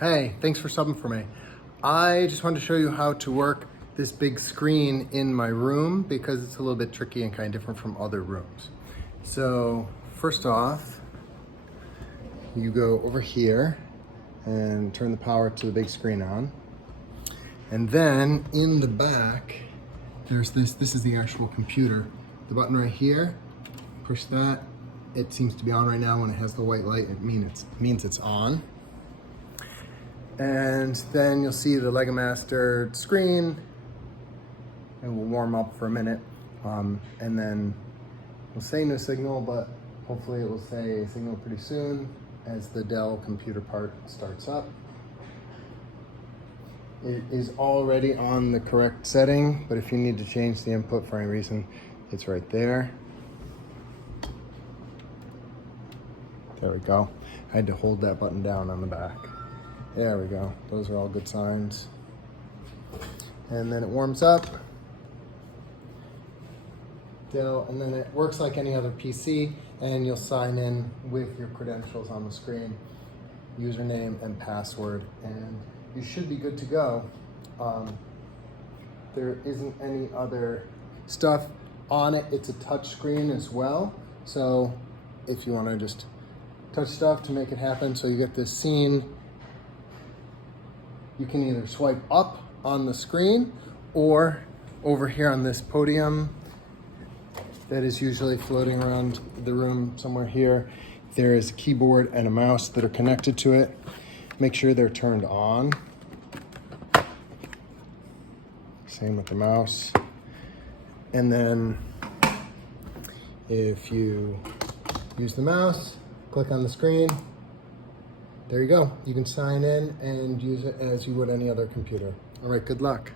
Hey, thanks for subbing for me. I just wanted to show you how to work this big screen in my room because it's a little bit tricky and kind of different from other rooms. So first off, you go over here and turn the power to the big screen on. And then in the back, there's this is the actual computer. The button right here, push that. It seems to be on right now. When it has the white light, it means it's on. And then you'll see the Lego Master screen. It will warm up for a minute. And then we'll say no signal, but hopefully it will say signal pretty soon as the Dell computer part starts up. It is already on the correct setting, but if you need to change the input for any reason, it's right there. There we go. I had to hold that button down on the back. There we go. Those are all good signs. And then it warms up. And then it works like any other PC, and you'll sign in with your credentials on the screen, username and password, and you should be good to go. There isn't any other stuff on it. It's a touch screen as well. So if you want to just touch stuff to make it happen, so you get this scene. You can either swipe up on the screen or over here on this podium that is usually floating around the room somewhere here. There is a keyboard and a mouse that are connected to it. Make sure they're turned on. Same with the mouse. And then if you use the mouse, click on the screen, there you go. You can sign in and use it as you would any other computer. All right, good luck.